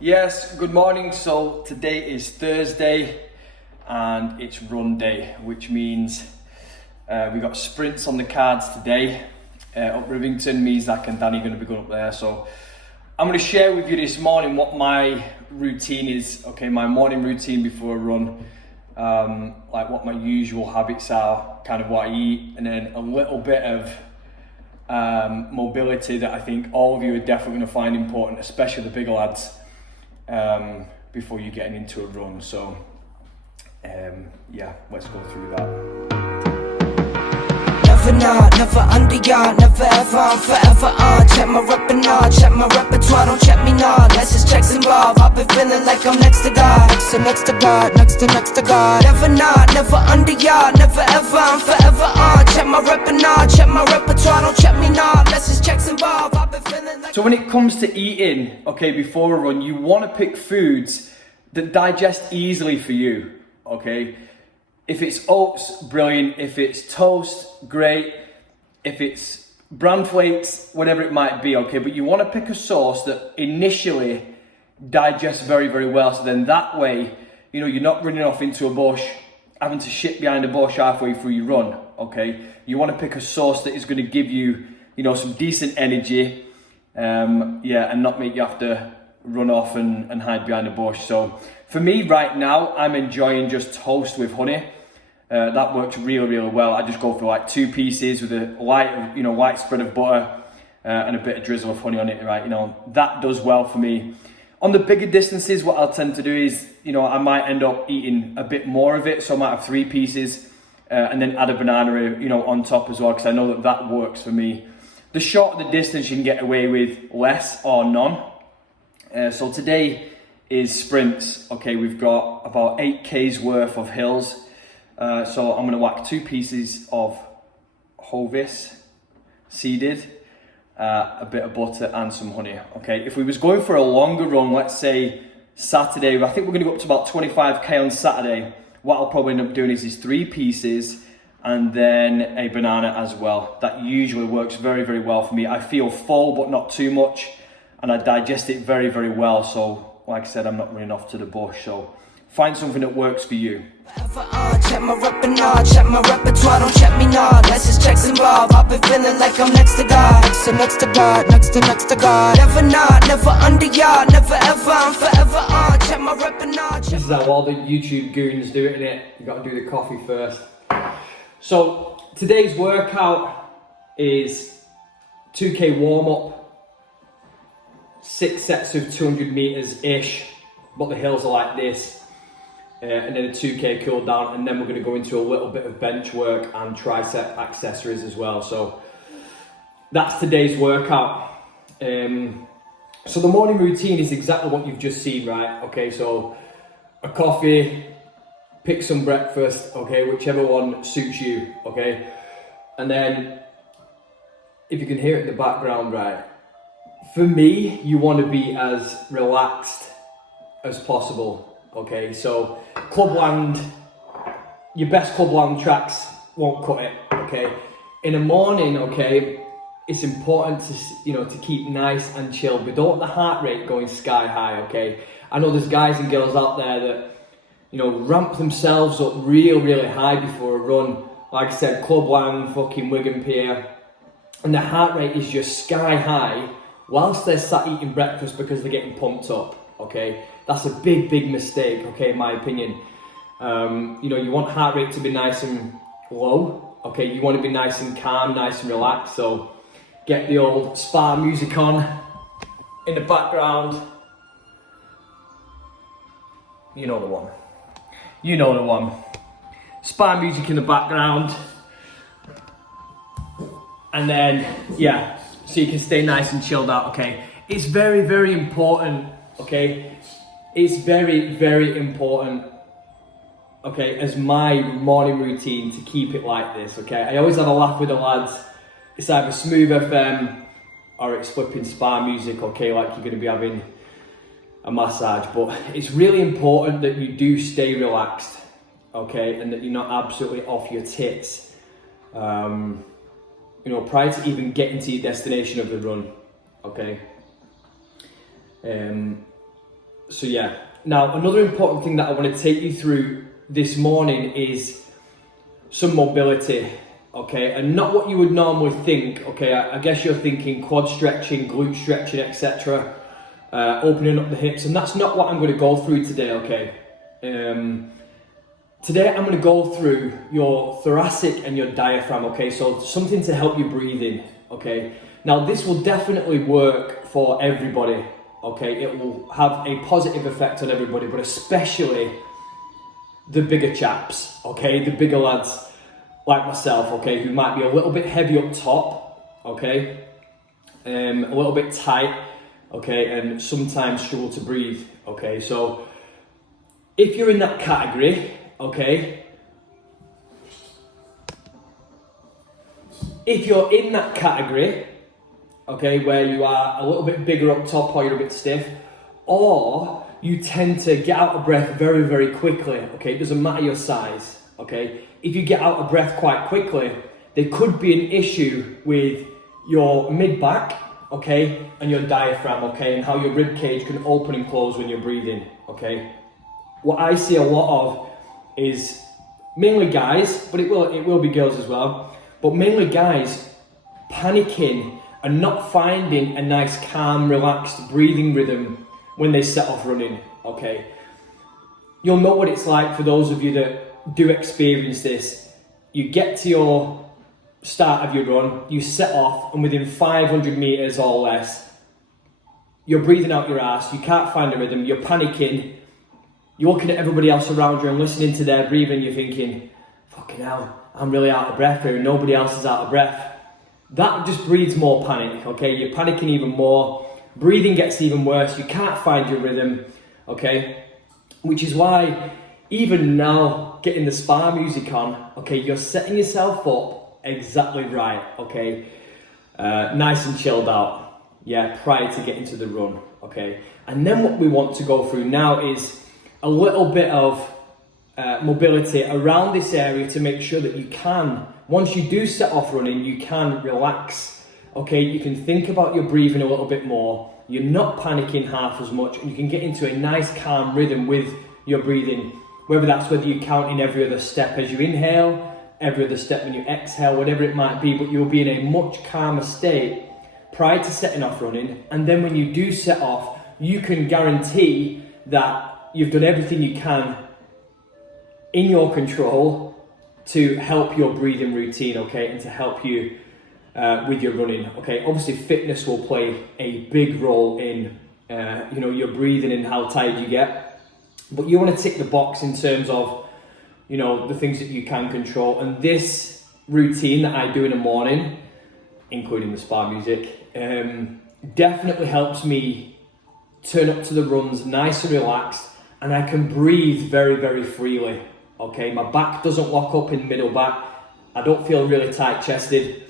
Yes, good morning. So today is Thursday and it's run day, which means we got sprints on the cards today. Up Rivington, me, Zach and Danny are going to be going up there. So I'm going to share with you this morning what my routine is. Okay, my morning routine before a run, like what my usual habits are, kind of what I eat, and then a little bit of mobility that I think all of you are definitely going to find important, especially the bigger lads. Before you getting into a run. So yeah, let's go through that. Never not, never under yard, never ever, I'm forever on. Check my repertoire, check my repertoire, don't check me not. Less is checks involved, I've been feeling like I'm next to God. Next to God, next to God. Never not, never under yard, never ever, I'm forever on. Check my repertoire, don't check me not. Less is checks involved, I've been feeling like. So when it comes to eating, okay, before a run, you want to pick foods that digest easily for you, okay? If it's oats, brilliant. If it's toast, great. If it's bran flakes, whatever it might be, okay? But you want to pick a sauce that initially digests very, very well. So then that way, you know, you're not running off into a bush, having to shit behind a bush halfway through your run, okay? You want to pick a sauce that is going to give you, you know, some decent energy, yeah, and not make you have to run off and hide behind a bush. So for me right now, I'm enjoying just toast with honey. That works really, really well. I just go for like 2 pieces with a light spread of butter and a bit of drizzle of honey on it, right? You know, that does well for me. On the bigger distances, what I'll tend to do is, you know, I might end up eating a bit more of it. So I might have 3 pieces and then add a banana, you know, on top as well, because I know that that works for me. The shorter the distance, you can get away with less or none. So today is sprints. Okay, we've got about 8K's worth of hills. So I'm going to whack 2 pieces of Hovis seeded, a bit of butter and some honey. Okay, if we was going for a longer run, let's say Saturday, I think we're going to go up to about 25K on Saturday. What I'll probably end up doing is these 3 pieces and then a banana as well. That usually works very, very well for me. I feel full but not too much, and I digest it very, very well. So like I said, I'm not running off to the bush. So find something that works for you. Check my repertoire, don't check me not. Less is checks involved, I've been feeling like I'm next to God. Next to God, next to God. Never not, never under yard, never ever, I'm forever on. Check my repertoire. This is how all the YouTube goons do it, innit? You got to do the coffee first. So today's workout is 2K warm up, 6 sets of 200 meters ish, but the hills are like this. And then a 2K cool down, and then we're going to go into a little bit of bench work and tricep accessories as well. So that's today's workout. So the morning routine is exactly what you've just seen, right? Okay, so a coffee, pick some breakfast, okay, whichever one suits you, okay? And then, if you can hear it in the background, right? For me, you want to be as relaxed as possible. Okay, so clubland, your best clubland tracks won't cut it. Okay, in the morning, okay, it's important to, you know, to keep nice and chilled. We don't want the heart rate going sky high. Okay, I know there's guys and girls out there that, you know, ramp themselves up real, really high before a run. Like I said, clubland, fucking Wigan Pier, and the heart rate is just sky high whilst they're sat eating breakfast because they're getting pumped up. Okay, that's a big, big mistake, okay, in my opinion. You know, you want heart rate to be nice and low, okay? You want to be nice and calm, nice and relaxed. So get the old spa music on in the background. You know the one. You know the one. Spa music in the background. And then, yeah, so you can stay nice and chilled out, okay? It's very, very important. Okay, it's very, very important, okay, as my morning routine to keep it like this, okay? I always have a laugh with the lads. It's either smooth FM or it's flipping spa music, okay, like you're going to be having a massage. But it's really important that you do stay relaxed, okay, and that you're not absolutely off your tits, you know, prior to even getting to your destination of the run, okay? So yeah, now another important thing that I want to take you through this morning is some mobility, okay, and not what you would normally think, okay. I guess you're thinking quad stretching, glute stretching, etc., opening up the hips, and that's not what I'm going to go through today, okay. Today I'm going to go through your thoracic and your diaphragm, okay, so something to help you breathe in, okay. Now this will definitely work for everybody, okay, it will have a positive effect on everybody, but especially the bigger chaps, okay, the bigger lads like myself, okay, who might be a little bit heavy up top, okay, a little bit tight, okay, and sometimes struggle to breathe, okay. So if you're in that category, okay, if you're in that category, okay, where you are a little bit bigger up top or you're a bit stiff, or you tend to get out of breath very, very quickly, okay, it doesn't matter your size, okay, if you get out of breath quite quickly, there could be an issue with your mid-back, okay, and your diaphragm, okay, and how your rib cage can open and close when you're breathing, okay. What I see a lot of is mainly guys, but it will be girls as well, but mainly guys panicking and not finding a nice calm relaxed breathing rhythm when they set off running, okay. You'll know what it's like for those of you that do experience this. You get to your start of your run, you set off, and within 500 meters or less you're breathing out your ass, you can't find a rhythm, you're panicking, you're looking at everybody else around you and listening to their breathing, you're thinking, fucking hell, I'm really out of breath here and nobody else is out of breath. That just breeds more panic, okay? You're panicking even more, breathing gets even worse, you can't find your rhythm, okay? Which is why, even now, getting the spa music on, okay, you're setting yourself up exactly right, okay? Nice and chilled out, yeah, prior to getting to the run, okay? And then what we want to go through now is a little bit of mobility around this area to make sure that you can, once you do set off running, you can relax, okay? You can think about your breathing a little bit more, you're not panicking half as much, and you can get into a nice calm rhythm with your breathing, whether you're counting every other step as you inhale, every other step when you exhale, whatever it might be, but you'll be in a much calmer state prior to setting off running, and then when you do set off, you can guarantee that you've done everything you can in your control to help your breathing routine, okay, and to help you with your running, okay. Obviously fitness will play a big role in your breathing and how tired you get, but you want to tick the box in terms of the things that you can control. And this routine that I do in the morning, including the spa music, definitely helps me turn up to the runs nice and relaxed, and I can breathe very, very freely, okay. My back doesn't lock up in middle back, I don't feel really tight chested,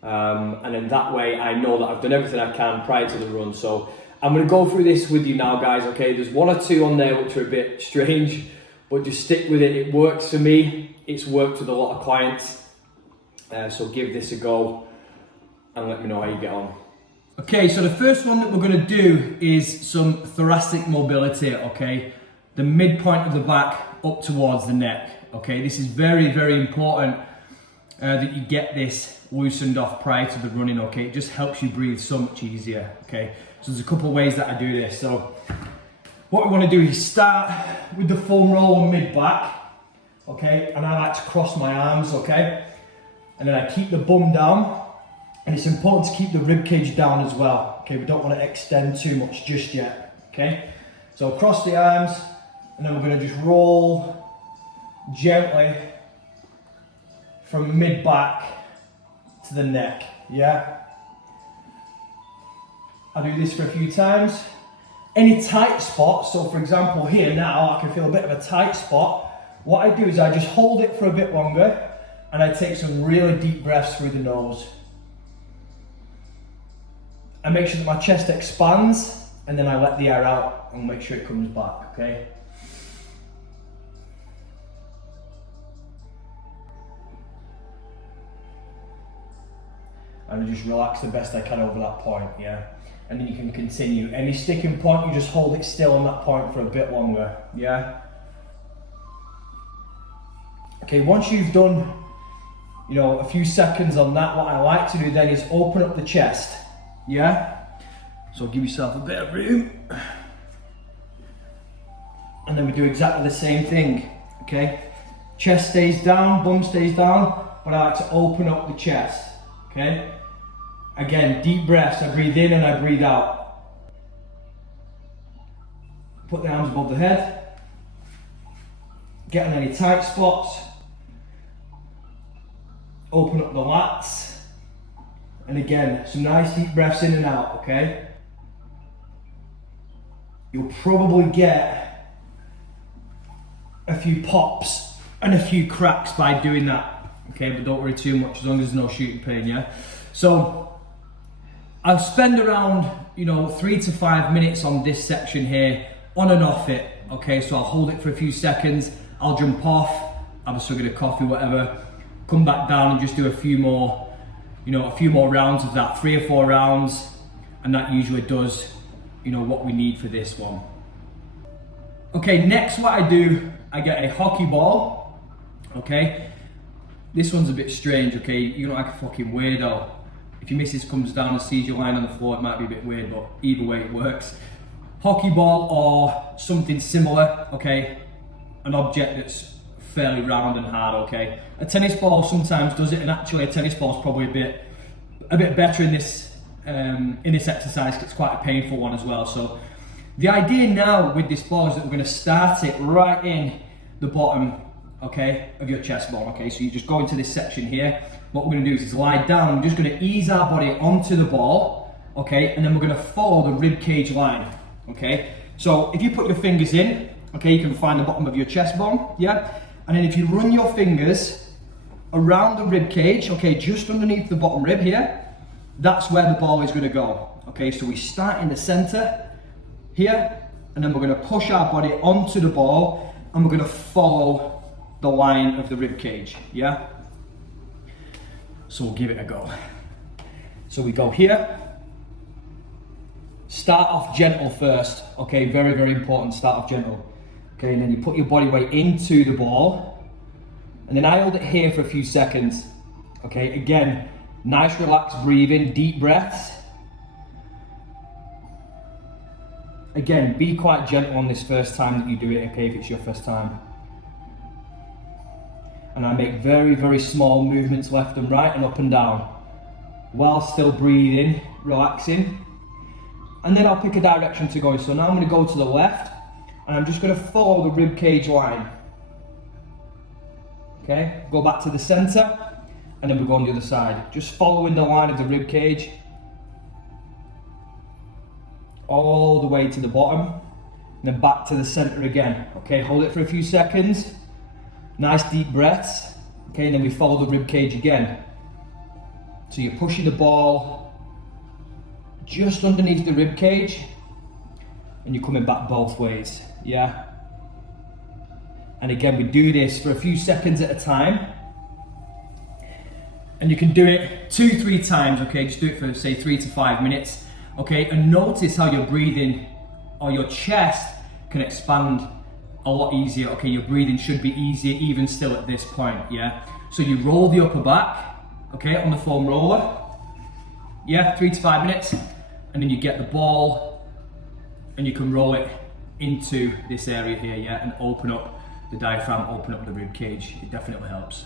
and in that way I know that I've done everything I can prior to the run. So I'm going to go through this with you now, guys, okay. There's one or two on there which are a bit strange, but just stick with it. It works for me, it's worked with a lot of clients, so give this a go and let me know how you get on. Okay, so the first one that we're going to do is some thoracic mobility, okay. The midpoint of the back up towards the neck, okay. This is very, very important that you get this loosened off prior to the running, okay. It just helps you breathe so much easier, okay. So there's a couple of ways that I do this. So what we want to do is start with the full roll on mid-back, okay, and I like to cross my arms, okay, and then I keep the bum down, and it's important to keep the rib cage down as well, okay. We don't want to extend too much just yet, okay. So cross the arms, and then we're going to just roll gently from mid-back to the neck, yeah. I do this for a few times. Any tight spots, so for example here now, I can feel a bit of a tight spot. What I do is I just hold it for a bit longer, and I take some really deep breaths through the nose. I make sure that my chest expands, and then I let the air out and make sure it comes back, okay? And I just relax the best I can over that point, yeah? and then you can continue. Any sticking point, you just hold it still on that point for a bit longer, yeah? Okay, once you've done, you know, a few seconds on that, what I like to do then is open up the chest, yeah? So give yourself a bit of room. And then we do exactly the same thing, okay? Chest stays down, bum stays down, but I like to open up the chest, okay? Again, deep breaths, I breathe in and I breathe out. Put the arms above the head. Get on any tight spots. Open up the lats. And again, some nice deep breaths in and out, okay? You'll probably get a few pops and a few cracks by doing that, okay? But don't worry too much, as long as there's no shooting pain, yeah? So, I'll spend around, you know, 3 to 5 minutes on this section here, on and off it, okay? So I'll hold it for a few seconds, I'll jump off, have a swig of coffee, whatever, come back down and just do a few more, you know, a few more rounds of that, 3 or 4 rounds, and that usually does, you know, what we need for this one. Okay, next what I do, I get a hockey ball, okay? This one's a bit strange, okay? You look like a fucking weirdo. If your missus comes down and sees you lying on the floor, it might be a bit weird, but either way it works. Hockey ball or something similar, okay? An object that's fairly round and hard, okay? A tennis ball sometimes does it, and actually a tennis ball is probably a bit better in this exercise, because it's quite a painful one as well. So the idea now with this ball is that we're going to start it right in the bottom, okay, of your chest bone, okay? So you just go into this section here. What we're going to do is lie down, and we're just going to ease our body onto the ball, okay? And then we're going to follow the rib cage line, okay? So if you put your fingers in, okay, you can find the bottom of your chest bone, yeah? And then if you run your fingers around the rib cage, okay, just underneath the bottom rib here, that's where the ball is going to go, okay? So we start in the center here, and then we're going to push our body onto the ball, and we're going to follow the line of the rib cage, yeah? So we'll give it a go. So we go here. Start off gentle first, okay? Very, very important, start off gentle. Okay, and then you put your body weight into the ball, and then I hold it here for a few seconds. Okay, again, nice relaxed breathing, deep breaths. Again, be quite gentle on this first time that you do it, okay, if it's your first time. And I make very, very small movements left and right and up and down, while still breathing, relaxing. And then I'll pick a direction to go. So now I'm going to go to the left, and I'm just going to follow the rib cage line. Okay, go back to the center, and then we go on the other side. Just following the line of the rib cage, all the way to the bottom, and then back to the center again. Okay, hold it for a few seconds. Nice deep breaths. Okay, and then we follow the rib cage again. So you're pushing the ball just underneath the rib cage, and you're coming back both ways, yeah? And again, we do this for a few seconds at a time. And you can do it 2-3 times, okay? Just do it for, say, 3 to 5 minutes, okay? And notice how your breathing, or your chest, can expand a lot easier, okay? Your breathing should be easier even still at this point, yeah? So you roll the upper back, okay, on the foam roller, yeah, 3 to 5 minutes, and then you get the ball, and you can roll it into this area here, yeah, and open up the diaphragm, open up the rib cage. It definitely helps.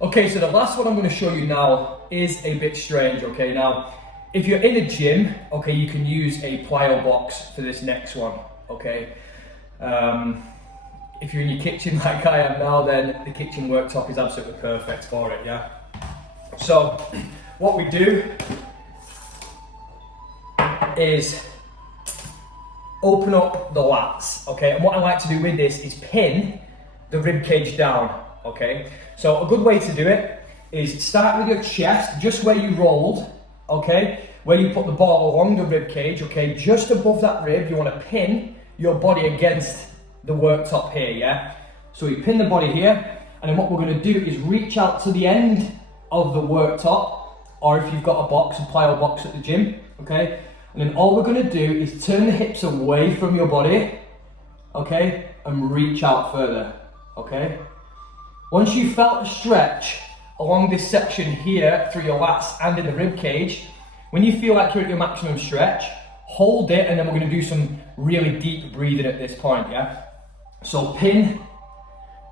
Okay, so the last one I'm going to show you now is a bit strange, okay? Now, if you're in a gym, okay, you can use a plyo box for this next one, okay? If you're in your kitchen like I am now, then the kitchen worktop is absolutely perfect for it, yeah? So, what we do is open up the lats, okay? And what I like to do with this is pin the rib cage down, okay? So a good way to do it is start with your chest, just where you rolled, okay? Where you put the ball along the rib cage, okay? Just above that rib, you want to pin your body against the worktop here, yeah? So you pin the body here, and then what we're going to do is reach out to the end of the worktop, or if you've got a box, a plyo box at the gym, okay? And then all we're gonna do is turn the hips away from your body, okay? And reach out further, okay? Once you've felt a stretch along this section here through your lats and in the rib cage, when you feel like you're at your maximum stretch, hold it, and then we're gonna do some really deep breathing at this point, yeah? So pin,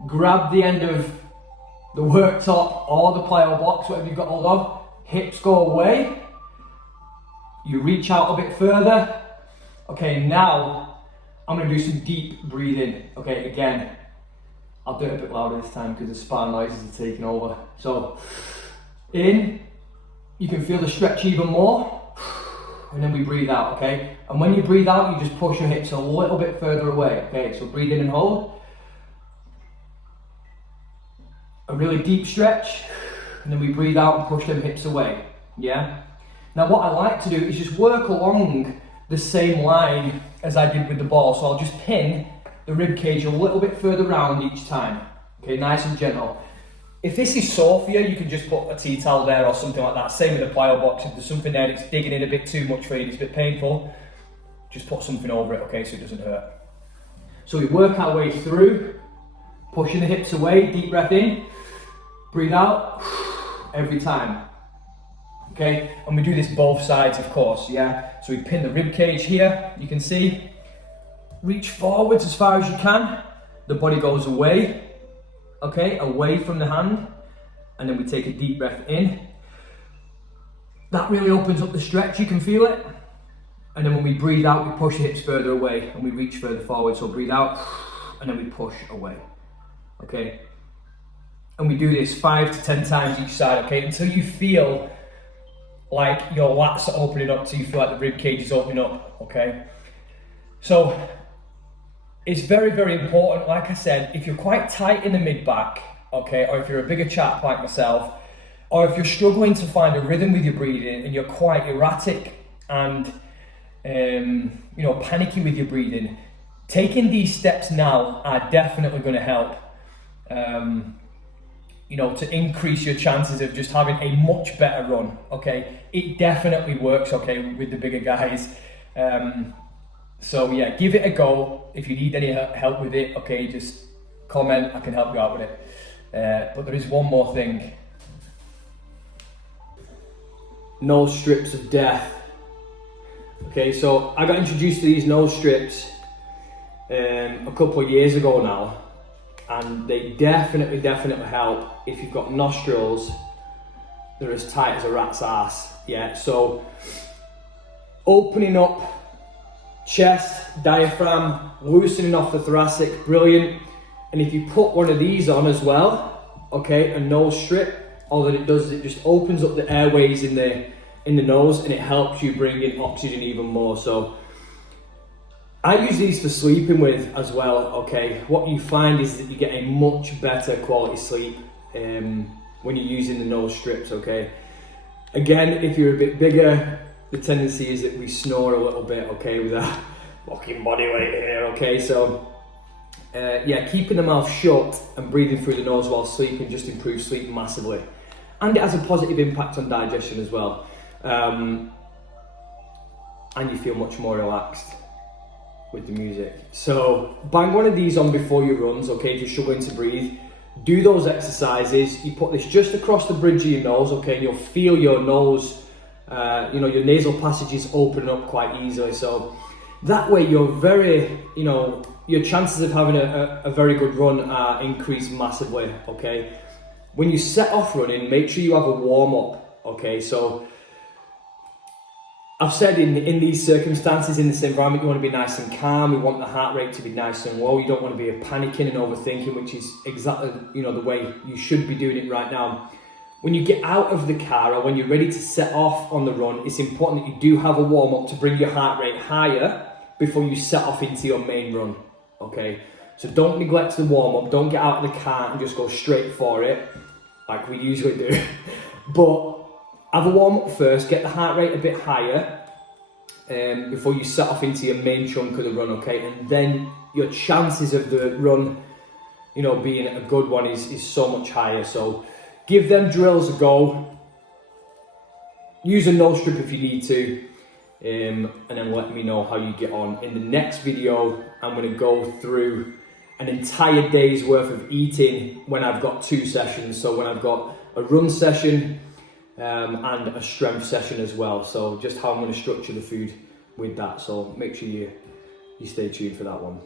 grab the end of the worktop or the plyo box, whatever you've got hold of, hips go away, you reach out a bit further. Okay, now I'm gonna do some deep breathing. Okay, again, I'll do it a bit louder this time because the spa noises are taking over. So, in, you can feel the stretch even more, and then we breathe out, okay? And when you breathe out, you just push your hips a little bit further away, okay? So breathe in and hold. A really deep stretch, and then we breathe out and push them hips away, yeah? Now what I like to do is just work along the same line as I did with the ball. So I'll just pin the rib cage a little bit further round each time, okay, nice and gentle. If this is sore for you, you can just put a tea towel there or something like that. Same with the plyo box. If there's something there that's digging in a bit too much for you, it's a bit painful, just put something over it, okay, so it doesn't hurt. So we work our way through, pushing the hips away, deep breath in, breathe out, every time. Okay, and we do this both sides, of course, yeah? So we pin the rib cage here, you can see. Reach forwards as far as you can. The body goes away, okay, away from the hand. And then we take a deep breath in. That really opens up the stretch, you can feel it. And then when we breathe out, we push the hips further away and we reach further forward. So breathe out, and then we push away, okay? And we do this 5 to 10 times each side, okay? Until you feel like your lats are opening up, so you feel like the rib cage is opening up, okay? So it's very, very important, like I said, if you're quite tight in the mid-back, okay, or if you're a bigger chap like myself, or if you're struggling to find a rhythm with your breathing and you're quite erratic and you know, panicky with your breathing, taking these steps now are definitely going to help. You know, to increase your chances of just having a much better run, okay? It definitely works, okay, with the bigger guys. So yeah, give it a go. If you need any help with it, okay, just comment, I can help you out with it. But there is one more thing. Nose strips of death. Okay, so I got introduced to these nose strips a couple of years ago now. And they definitely help if you've got nostrils that are as tight as a rat's ass, yeah? So, opening up chest, diaphragm, loosening off the thoracic, brilliant. And if you put one of these on as well, okay, a nose strip, all that it does is it just opens up the airways in the nose and it helps you bring in oxygen even more. So, I use these for sleeping with as well, okay? What you find is that you get a much better quality sleep when you're using the nose strips, okay? Again, if you're a bit bigger, the tendency is that we snore a little bit, okay, with our fucking body weight here, okay? So, yeah, keeping the mouth shut and breathing through the nose while sleeping just improves sleep massively. And it has a positive impact on digestion as well. And you feel much more relaxed with the music. So bang one of these on before your runs, okay, if you're struggling to breathe. Do those exercises. You put this just across the bridge of your nose, okay, and you'll feel your nose, you know, your nasal passages open up quite easily. So that way you're very, you know, your chances of having a very good run are increased massively, okay. When you set off running, make sure you have a warm-up, okay. So I've said in these circumstances, in this environment, you want to be nice and calm. You want the heart rate to be nice and low. You don't want to be panicking and overthinking, which is exactly, you know, the way you should be doing it right now. When you get out of the car or when you're ready to set off on the run, it's important that you do have a warm-up to bring your heart rate higher before you set off into your main run, okay? So don't neglect the warm-up. Don't get out of the car and just go straight for it like we usually do. But have a warm-up first, get the heart rate a bit higher before you set off into your main chunk of the run, okay? And then your chances of the run, you know, being a good one is so much higher. So give them drills a go. Use a nose strip if you need to. and then let me know how you get on. In the next video, I'm going to go through an entire day's worth of eating when I've got 2 sessions. So when I've got a run session and a strength session as well. So just how I'm going to structure the food with that. So make sure you stay tuned for that one.